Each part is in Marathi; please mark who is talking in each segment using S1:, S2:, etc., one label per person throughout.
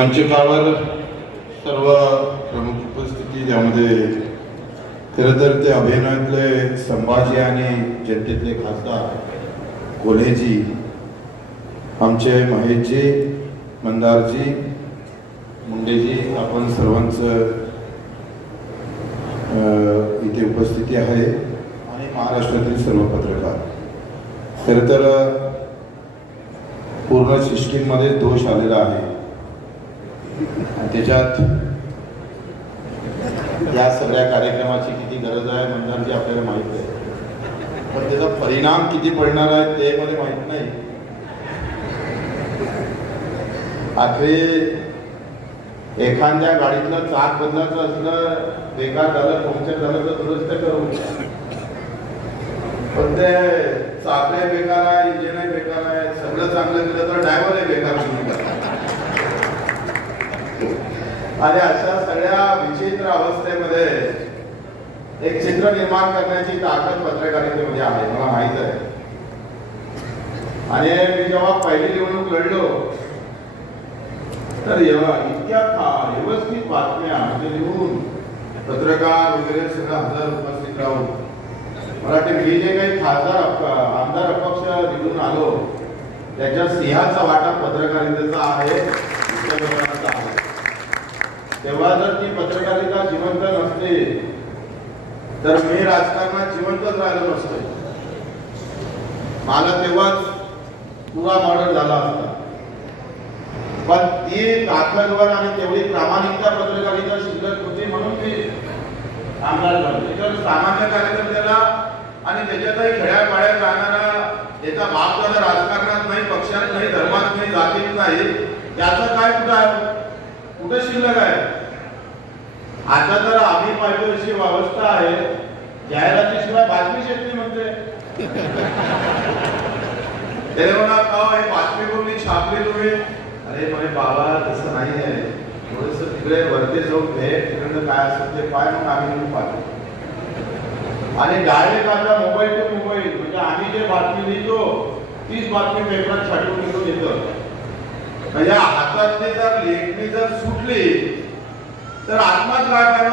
S1: मंचकावर सर्व प्रमुख उपस्थिती ज्यामध्ये खरं तर ते अभिनयातले संभाजी आणि जनतेतले खासदार कोल्हेजी आमचे महेशजी मंदारजी मुंडेजी आपण सर्वांचं इथे उपस्थिती आहे आणि महाराष्ट्रातील सर्व पत्रकार. खरं तर पूर्ण सिस्टीममध्ये दोष आलेला आहे. त्याच्यात या सगळ्या कार्यक्रमाची किती गरज आहे मंदारजी आपल्याला माहीत आहे. पण त्याचा परिणाम किती पडणार आहे ते मला माहीत नाही. आखरी एखाद्या गाडीतलं चाक बदलायचं असलं बेकार झालं पंक्चर झालं तर दुरुस्त करू पण ते चाकही बेकार आहे इंजिनही बेकार आहे सगळं चांगलं केलं तर ड्रायव्हरही बेकार म्हणून आणि अशा सगळ्या विचित्र अवस्थेमध्ये एक चित्र निर्माण करण्याची ताकद पत्रकारितेमध्ये आहे मला माहीत आहे. आणि मी जेव्हा पहिली निवडणूक लढलो तर इतक्या व्यवस्थित बातम्या म्हणजे लिहून पत्रकार वगैरे सगळं हजर उपस्थित राहून मला वाटते मी जे काही खासदार अप- आमदार अपक्ष निवडून आलो त्याच्या सिंहाचा वाटा पत्रकारितेचा आहे. तेव्हा जर ती पत्रकारिता जिवंत नसते तर मी राजकारणात जिवंतच राहिलो नसतो. मला तेव्हाच पुरा मॉडल झाला असता. पण ती ताकदवर आणि तेवढी प्रामाणिकता पत्रकारिता शिल्लक होती म्हणून मी आमदार झालो. तर सामान्य कार्यकर्त्याला आणि त्याच्यातही खेड्या पाड्यात राहणारा याचा बाप जर राजकारणात नाही पक्षात नाही धर्मात नाही जातीत नाही त्याचं काय कुठं आहे कुठं शिल्लक आहे? आता तर आम्ही पाहिजे अशी अवस्था आहे जाहिरातीशिवाय बातमी शेतली म्हणते. त्याने म्हणा का हो, हे बातमी कोणी छापली तुम्ही? अरे म्हणे बाबा तसं नाही आहे. थोडस तिकडे वरती जाऊन भेट तिकडनं काय असेल ते पाय मग आम्ही पाहतो. आणि डायरेक्ट आता मोबाईल टू मोबाईल म्हणजे आम्ही जे बातमी लिहितो तीच बातमी पेपरात छाटून घेऊन येतं म्हणजे हातातली जर लेखणी जर सुटली तर आत्माच काय काय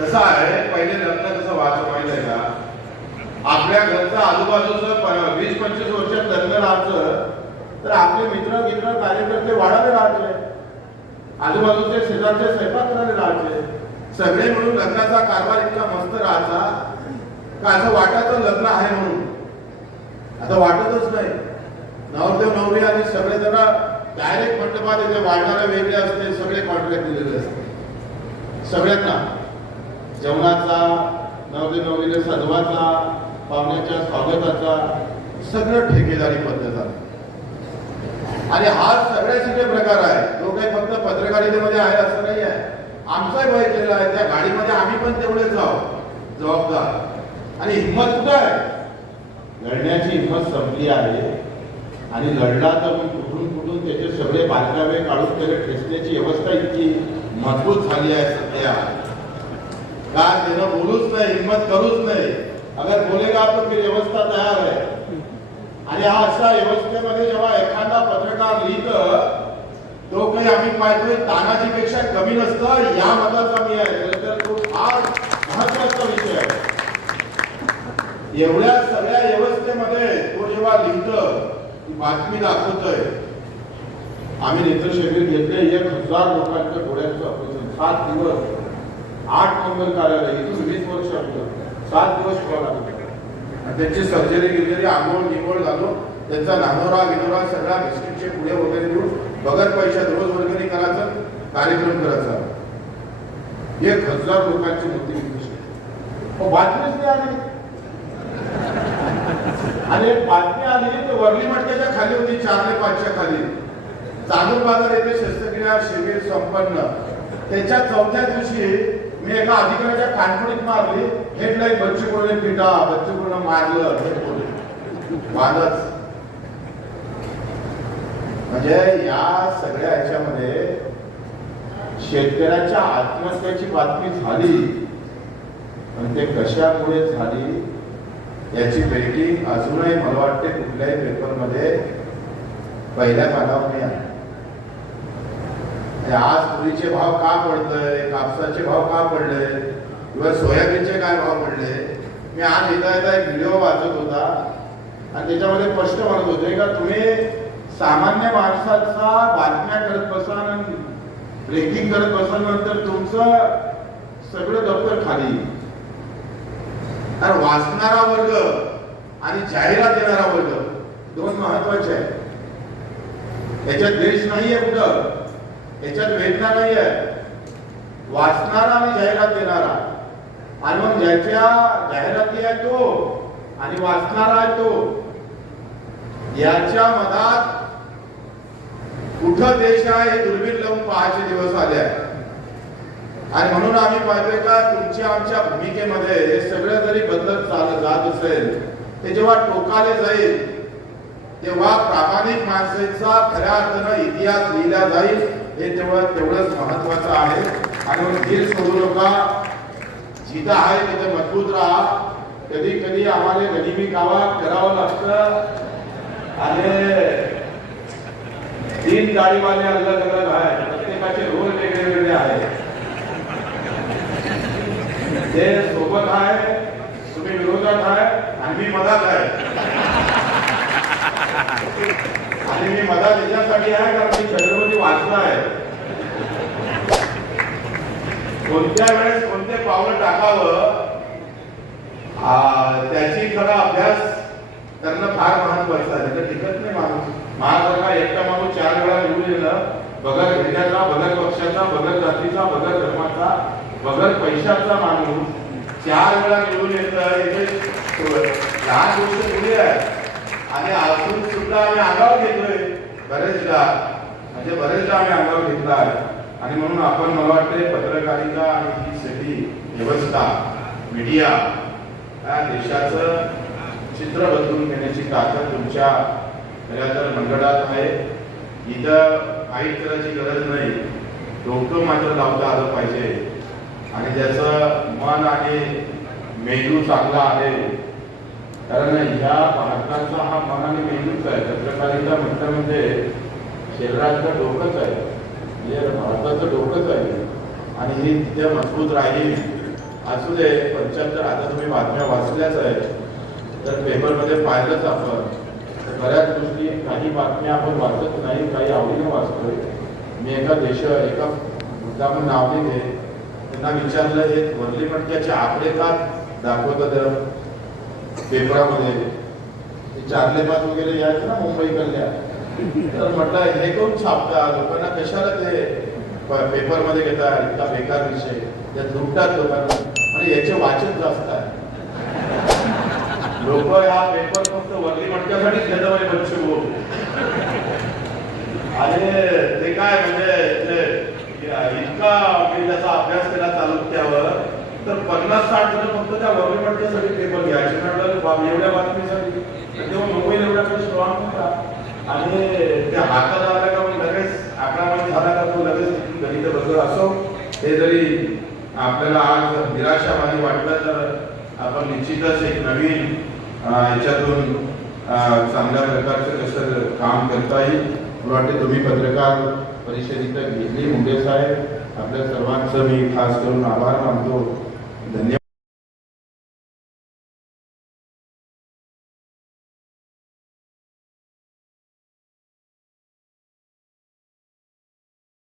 S1: कसं आहे? पहिले लग्न कसं व्हायचं माहीत आहे का आपल्या घरचं आजूबाजूचं प- वीस पंचवीस वर्षात लग्न राहायचं तर आपले मित्र मित्र कार्यकर्ते वाढावे राहायचे. आजूबाजूचे शेजारचे स्वयंपाक करायला राहायचे. सगळे मिळून लग्नाचा कारभार इतका मस्त राहायचा का? असं वाटायचं लग्न आहे म्हणून. आता वाटतच नाही. नवरदेव नवरी आणि सगळे जण डायरेक्ट मंडपात येते वाढणारे वेगळे असते सगळे कॉन्ट्रॅक्ट दिलेले असते. सगळ्यांना. जेवणाचा नवरी नवरीने सजवाचा पाहुण्याच्या स्वागताचा सगळं ठेकेदारी पद्धत आहे. आणि हा सगळ्यासाठी प्रकार आहे. तो काही फक्त पत्रकारितेमध्ये आहे असं नाही आहे. आमचाही वय केलेला आहे. त्या गाडीमध्ये आम्ही पण तेवढेच आहोत. जबाबदार. आणि हिंमत कुठं आहे? लढण्याची हिंमत संपली आहे. आणि लढला तर मग कुठून कुठून त्याचे सगळे बारकावे काढून त्याला ठेचण्याची व्यवस्था इतकी मजबूत झाली आहे सध्या. का त्यानं बोलूच नाही हिंमत करूच नाही. अगर बोलेगा तर ती व्यवस्था तयार आहे आणि हा अशा व्यवस्थेमध्ये जेव्हा एखादा पत्रकार लिहित तो काही आम्ही पाहतोय तानाजी पेक्षा कमी नसतं या मताचा मी आहे. तर तो फार महत्त्वाचा विषय आहे. एवढ्या सगळ्या व्यवस्थेमध्ये तो जेव्हा लिहितं बातमी दाखवतोय. आम्ही नेत्र शिबिर घेतले एक हजार लोकांच्या डोळ्यांचं ऑपरेशन. सात दिवस आठ नंबर कार्यालय इथून वीस वर्ष आपलं सात दिवस ठेवावं लागलं. आणि त्यांची सर्जरी गिर्जरी आंघोळ निघोळ झालो त्यांचा नानोरा विनोरा सगळा बिस्किटचे पुढे वगैरे देऊन बगर पैशात रोज वर्गणी करायचा कार्यक्रम करायचा. एक हजार लोकांची मूर्ती हो, बातमीच नाही आली. आणि बातमी आली तर वर्ली मटक्याच्या खाली होती चार ते पाचच्या खाली. चांदूर बाजार येथे शस्त्रक्रिया शिबिर संपन्न. त्याच्या चौथ्या दिवशी मी एका अधिकाऱ्याच्या कानपुडीत मारली. हेडलाईन बच्चू कोणी पिटा बच्चू कडून मारलं. हे बोलले. वादच म्हणजे या सगळ्या ह्याच्यामध्ये शेतकऱ्याच्या आत्महत्याची बातमी झाली. पण ते कशामुळे झाली? याची पेंटिंग अजूनही मला वाटते कुठल्याही पेपरमध्ये पहिल्या पानावर नाही आहे आज तुरीचे भाव का पडतोय कापसाचे भाव का पडले किंवा सोयाबीनचे काय भाव पडले? मी आज येता येता एक व्हिडिओ वाचत होता आणि त्याच्यामध्ये स्पष्ट म्हणत होते का तुम्ही सामान्य माणसाचा बातम्या करत बसाल आणि ब्रेकिंग करत बसाल नंतर तुमचं सगळं दप्तर खाली कारण वाचणारा वर्ग आणि जाहिरात देणारा वर्ग दोन महत्त्वाचे आहे याच्यात देश नाहीये कुठं? याच्यात वेदना नाहीये. वाचणारा आणि जाहिरात देणारा. आणि मग ज्याच्या जाहिराती आहे तो आणि वाचणारा आहे तो याच्या मनात कुठं देश आहे हे दुर्बीण लावून पहाचे दिवस आले आहे आणि म्हणून आम्ही पाहिजे का तुमच्या आमच्या भूमिकेमध्ये हे सगळं जरी बदलत चालत जात असेल ते जेव्हा टोकाले जाईल तेव्हा प्रामाणिक माणसांचा खऱ्या अर्थानं इतिहास लिहिला जाईल हे तेव्हा तेवढंच महत्वाचं आहे. आणि धीर सोडू नका. जिथं आहे तिथे मजबूत राहा. कधी कधी आम्हाला गनिमी कावा करावं लागतं. आणि तीन गाडीवाले अलग अलग आहे प्रत्येकाचे रोल वेगळे वेगळे आहेत ते सोबत आहे तुम्ही विरोधात आहे आणि मी मधात आहे. आणि मी मधात याच्यासाठी आहे कारण मी छत्रपती वाचला आहे. कोणत्या वेळेस कोणते पावलं टाकावं त्याची खरा अभ्यास करणं फार महत्वाचं आहे तर टिकत नाही माणूस. महासारखा एकटा माणूस चार वेळा निवडून येणं बगर घेण्याचा बगर पक्षाचा बगर जातीचा बगर धर्माचा बगर पैशाचा माणूस चार वेळा निवडून येतं लहान गोष्ट पुढे आहे. आणि अजून सुद्धा आम्ही आगाव घेतोय बरेचदा. म्हणजे बरेचदा आम्ही आगाव घेतला आहे. आणि म्हणून आपण मला वाटते पत्रकारिता आणि ही सगळी व्यवस्था मीडिया या देशाचं चित्र बदलून घेण्याची ताकद तुमच्या खऱ्या तर मंडळात आहे. इथं काही करायची गरज नाही. डोकं मात्र लावता आलं पाहिजे. आणि ज्याचं मन आणि मेंदू चांगला आहे कारण ह्या भारताचा हा मन आणि मेंदूच आहे. पत्रकारिता म्हटलं म्हणजे शरीराचं डोकंच आहे. म्हणजे भारताचं डोकंच आहे. आणि ही तिथे मजबूत राहील असू दे पंच्याहत्तर आता तुम्ही बातम्या वाचल्याच आहे तर पेपरमध्ये पाहिलंच आपण. तर बऱ्याच गोष्टी काही बातम्या आपण वाचत नाही काही आवडीने वाचतोय. मी एका देश एका मुद्दाम नाव नाही घे त्यांना विचारलं हे वरली मटक्याचे आकडे का दाखवतात पेपरामध्ये. चारले पाच वगैरे यायचं ना मुंबईकडल्या तर म्हटलं हे कोण छापता? लोकांना कशाला ते पेपरमध्ये घेतात? इतका बेकार विषय. त्यात लुटतात लोकांना. आणि याचे वाचन जास्त आहे. लोक हा पेपर फक्त वरली मटक्यासाठीच घेत म्हणे बच्चे. भाऊ आणि ते काय म्हणजे ते इतका मी त्याचा अभ्यास केला चालुक्यावर तर पन्नास साठ जण फक्त त्या वर्ली मटक्यासाठी पेपर घ्यायचे. म्हटलं बाब एवढ्या बातमीसाठी. तेव्हा मुंबईला एवढा काही स्ट्रॉंग होता आणि त्या हातात आला का मग लगेच आकडावाणी झाला का तो लगेच तिथून गणित बसत असो. हे जरी आपल्याला आज निराशावादी वाटलं तर आपण निश्चितच एक नवीन याच्यातून चांगल्या प्रकारचं कसं काम करता येईल. मला वाटते तुम्ही पत्रकार परिषदेत घेतली मुंडे साहेब आपल्या सर्वांचं मी खास करून आभार मानतो. धन्यवाद.